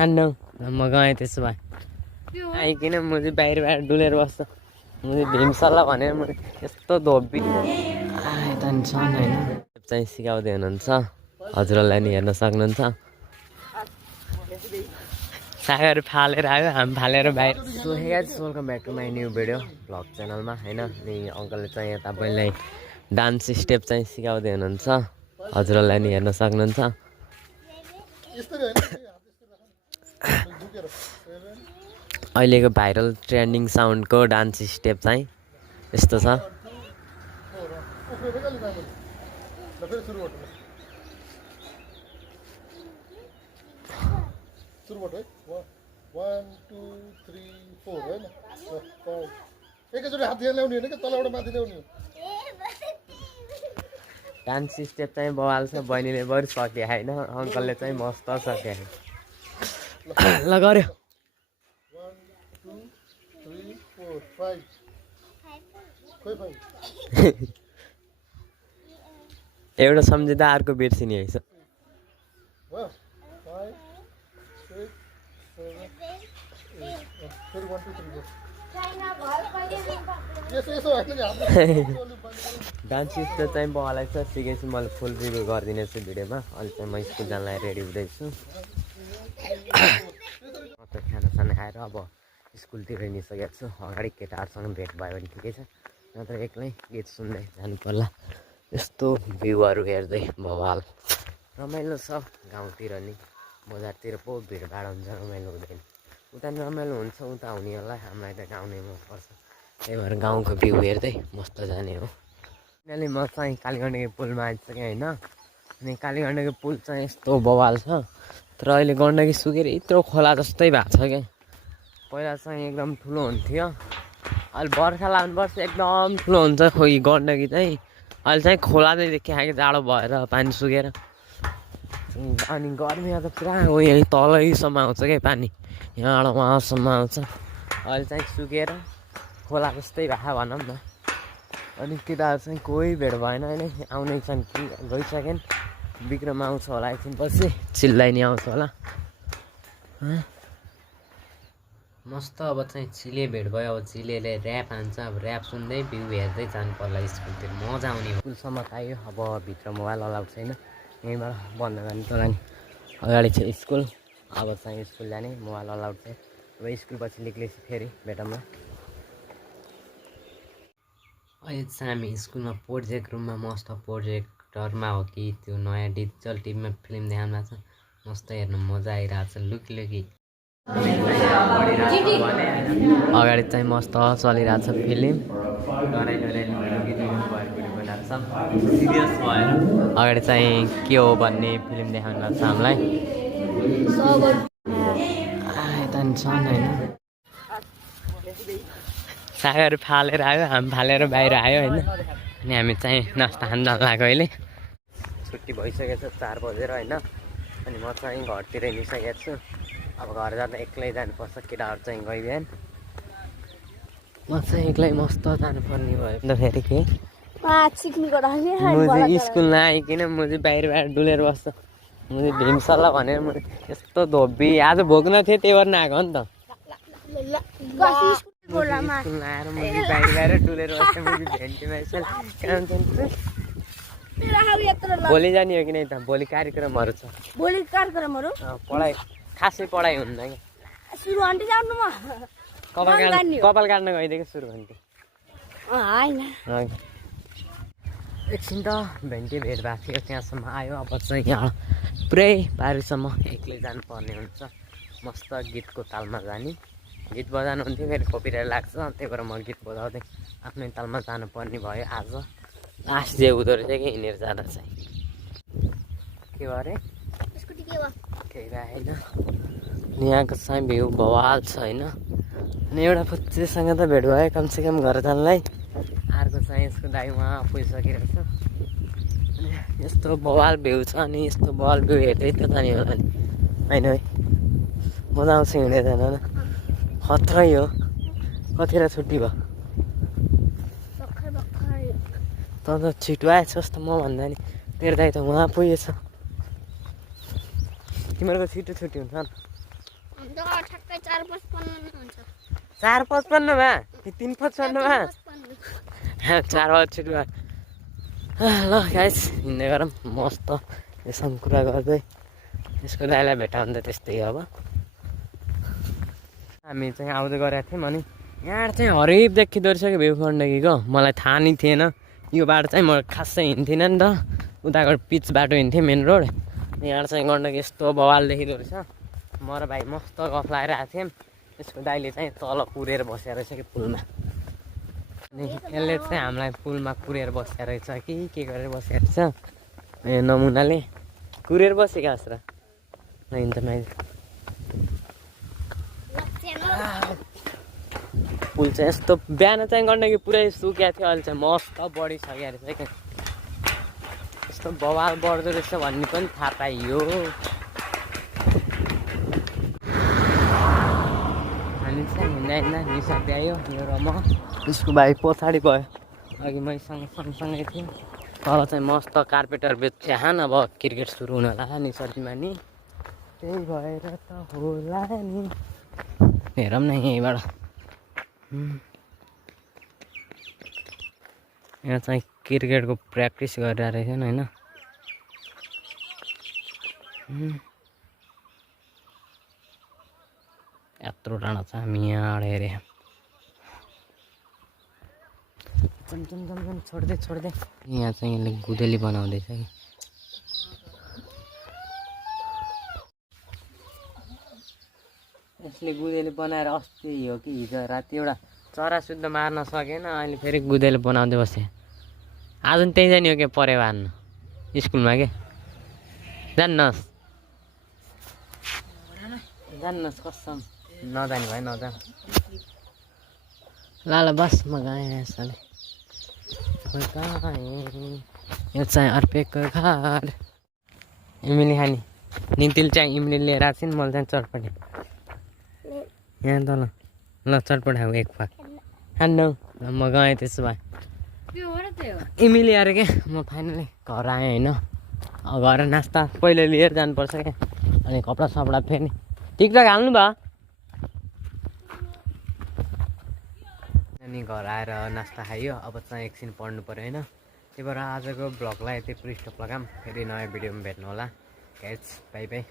खान्नौ म गएँ त्यसो भए आइकिन म चाहिँ बाहिर डुलेर बस्छु म चाहिँ भीमसल्ला भनेर म यस्तो धोबी यता नि छन् होइन चाहिँ सिकाउँदै हुनुहुन्छ हजुरहरूलाई नि हेर्न सक्नुहुन्छ सागर फालेर आयो हामी फालेर बाहिर so hey guys welcome back to my new video vlog च्यानलमा होइन अनि अङ्कलले चाहिँ यहाँ तपाईँलाई डान्स स्टेप चाहिँ सिकाउँदै हुनुहुन्छ हजुरहरूलाई नि हेर्न सक्नुहुन्छ अहिलेको भाइरल ट्रेन्डिङ साउन्डको डान्स स्टेप चाहिँ यस्तो छ डान्स स्टेप चाहिँ बवाल छ बहिनीले बरु सक्यो होइन अङ्कलले चाहिँ मस्त सक्यो ल गऱ्यो एउटा सम्झिँदा अर्को बिर्सिने रहेछ डान्स स्टेप चाहिँ बगालाई छ सिकेपछि मैले फुल रिभ्यू गरिदिनेछु भिडियोमा अहिले चाहिँ म स्कुल जानलाई रेडी हुँदैछु खानासाना खाएर अब स्कुलतिर निस्केको छु अगाडि केटाहरूसँग भेट भयो भने ठिकै छ नत्र एक्लै गीत सुन्दै जानु पर्ला यस्तो भ्यूहरू हेर्दै भवाल रमाइलो छ गाउँतिर नि बजारतिर पो भिडभाड हुन्छ रमाइलो हुँदैन उता रमाइलो हुन्छ उता हुनेहरूलाई हामीलाई त गाउँ नै मनपर्छ त्यही भएर गाउँको भ्यू हेर्दै मस्त जाने हो किनभने म चाहिँ कालीगण्डकी पुलमा आइसकेँ होइन अनि कालीगण्डकी पुल चाहिँ यस्तो बवाल छ तर अहिले गण्डकी सुकेर यत्रो खोला जस्तै भएको छ क्या पहिला चाहिँ एकदम ठुलो हुन्थ्यो अहिले बर्खा लाग्नुपर्छ एकदम ठुलो हुन्छ खोइ गण्डकी चाहिँ अहिले चाहिँ खोला चाहिँ देखिहाल्यो जाडो भएर पानी सुकेर अनि गर्मीमा त पुरा हो यहीँ तलैसम्म आउँछ क्या पानी यहाँबाट उहाँसम्म आउँछ अहिले चाहिँ सुकेर खोला जस्तै भए भनौँ न अनि केटाहरू चाहिँ कोही भेट भएन होइन आउनै छन् कि गइसकेन् विक्रम आउँछ होला एकछिनपछि चिल्लाइ नि आउँछ होला मस्त अब चाहिँ चिले भेट भयो अब चिलेले ऱ्याप हान्छ अब ऱ्याप सुन्दै भ्यू हेर्दै जानु पर्ला स्कुलतिर मजा आउने स्कुलसम्म आयो अब भित्र मोबाइल अलाउड छैन यहीँबाट बन्द गर्ने तल नि अगाडि छ स्कुल अब चाहिँ स्कुल जाने मोबाइल अलाउड चाहिँ अब स्कुल पछि निक्लेपछि फेरि भेटौँला अहिले चाहिँ हामी स्कुलमा प्रोजेक्ट रुममा मस्त प्रोजेक्टरमा हो कि त्यो नयाँ डिजिटल टिभीमा फिल्म देखाउनु भएको छ मस्त हेर्नु मजा आइरहेको छ लुकी अगाडि चाहिँ मस्त चलिरहेको छ फिल्म अगाडि चाहिँ के हो भन्ने फिल्म देखाउनु भएको छ हामीलाई यता नि छन् होइन सागर फालेर आयो हामी फालेर बाहिर आयो होइन अनि हामी चाहिँ नास्ता खान जानु लाग्यो अहिले छुट्टी भइसकेको छ 4 बजेर होइन अनि म चाहिँ घरतिर हिँडिसकेको छु अब घर जाँदा एक्लै जानुपर्छ केटाहरू चाहिँ गइबिहान म चाहिँ एक्लै मस्त जानुपर्ने भयो अन्त फेरि के स्कुल नआइकन म चाहिँ बाहिर डुलेर बस्छु म चाहिँ भीमसल्ला भनेर म यस्तो धोबी आज भोग्न थिएँ त्यही भएर नआएको नि त स्कुल आएर म बाहिर डुलेर बस्छु भोलि जाने हो कि नै त भोलि कार्यक्रमहरू छ पढाइ खासै पढाइ हुन्न क्या कपाल काट्न गइदिएको सुरु घन्टी एकछिन त भेन्टी भेट भएको थियो त्यहाँसम्म आयो अब चाहिँ यहाँ पुरै पारिसम्म एक्लै जानुपर्ने हुन्छ मस्त गीतको तालमा जाने गीत बजाउनु हुन्थ्यो फेरि कपिराइट लाग्छ त्यही भएर म गीत बजाउँदै आफ्नै तालमा जानुपर्ने भयो आज लास्ट जे हुँदो रहेछ कि हिँडेर जाँदा चाहिँ के भयो अरे केही होइन यहाँको चाहिँ भ्यू बवाल छ होइन अनि एउटा पुच्चेसँग त भेट भयो कमसेकम घर जानलाई अर्को चाहिँ यसको दाइ उहाँ पुगिसकिरहेको छ अनि यस्तो बवाल भ्यू छ अनि यस्तो बवाल भ्यू हेर्दै त जाने होला नि होइन है मजा आउँछ हिँडेर जान खत्रै हो कतिखेर छुट्टी भयो त छिटो आएछस् त म भन्दा नि तेरो दाइ त उहाँ पुगेछ तिमीहरूको छिटो छुट्टी हुन्छ ठ्याक्कै 4:55 हुन्छ 4:55 मा कि 3:55 मा 4:00 मा ल गाइस हिँड्दै गरौँ मस्त यसमा कुरा गर्दै यसको दाइलाई भेटाउँदा त्यस्तै अब हामी चाहिँ आउँदै गरेको थियौँ अनि यहाँ चाहिँ हरिब देखिँदो रहेछ कि भ्यू गण्डकीको मलाई थाहा नै थिएन यो बाटो चाहिँ म खासै हिँड्थिनँ नि त उताको पिच बाटो हिँड्थेँ मेन रोड यहाँ चाहिँ गण्डकी यस्तो बवाल देखिँदो रहेछ म र भाइ मस्त गफ लगाएर आएको थियौँ यसको दाइले चाहिँ तल कुरेर बसेको रहेछ कि पुलमा अनि यसले चाहिँ हामीलाई पुलमा कुरेर बसेको रहेछ कि के गरेर बसेको रहेछ ए नमुनाले कुरेर बसेको जस्तो हिँड्छ मैले पुल चाहिँ यस्तो बिहान चाहिँ गण्डकी पुरै सुकेको थियो अहिले चाहिँ मस्त बढिसकेको रहेछ क्या यस्तो बवाल बढ्दो रहेछ भन्ने पनि थाहा पाइयो हामी चाहिँ हिँड्दा हिँड्दा निसा भ्यायो यो र म उसको भाइ पछाडि भयो अघि मैसँग सँगसँगै थिएँ तल चाहिँ मस्त कार्पेटर बेच्छ अब क्रिकेट सुरु हुन होला निसर्तीमा नि त्यही भएर त होला नि हेरौँ न यहीँबाट यहाँ चाहिँ क्रिकेटको प्र्याक्टिस गरिरहेको रहेछन् होइन यत्रो डाँडा छ हामी यहाँ हेरेँ छोड्दै छोड्दै यहाँ चाहिँ यसले गुदेली बनाउँदैछ कि यसले गुदेली बनाएर अस्ति हो कि हिजो राति एउटा चरा शुद्ध मार्न सकेन अहिले फेरि गुदेली बनाउँदै बसेँ आज पनि त्यही जाने हो क्या परेवा हान्नु स्कुलमा के जान्नुहोस् जान्नुहोस् कसम नजाने भयो नजान ल बस म गएँ यसले यो चाहिँ अर्पेको घर इमिली खाने नितिल चाहिँ इमिली लिएर आएको नि मलाई चाहिँ चटपटे यहाँ त ल चटपट खाऊ एक फाक खानु ल म गएँ त्यसो भए इमिली अरे क्या म फाइनली घर आएँ होइन घर नास्ता पहिले लिएर जानुपर्छ क्या अनि कपडा सपडा फेर्ने टिकटक हाल्नु भयो अनि घर आएर नास्ता खाइयो अब चाहिँ एकछिन पढ्नु पऱ्यो होइन त्यही भएर आजको ब्लगलाई यति पुरै स्टप लगाऊँ फेरि नयाँ भिडियोमा भेट्नु होला गाइस बाई बाई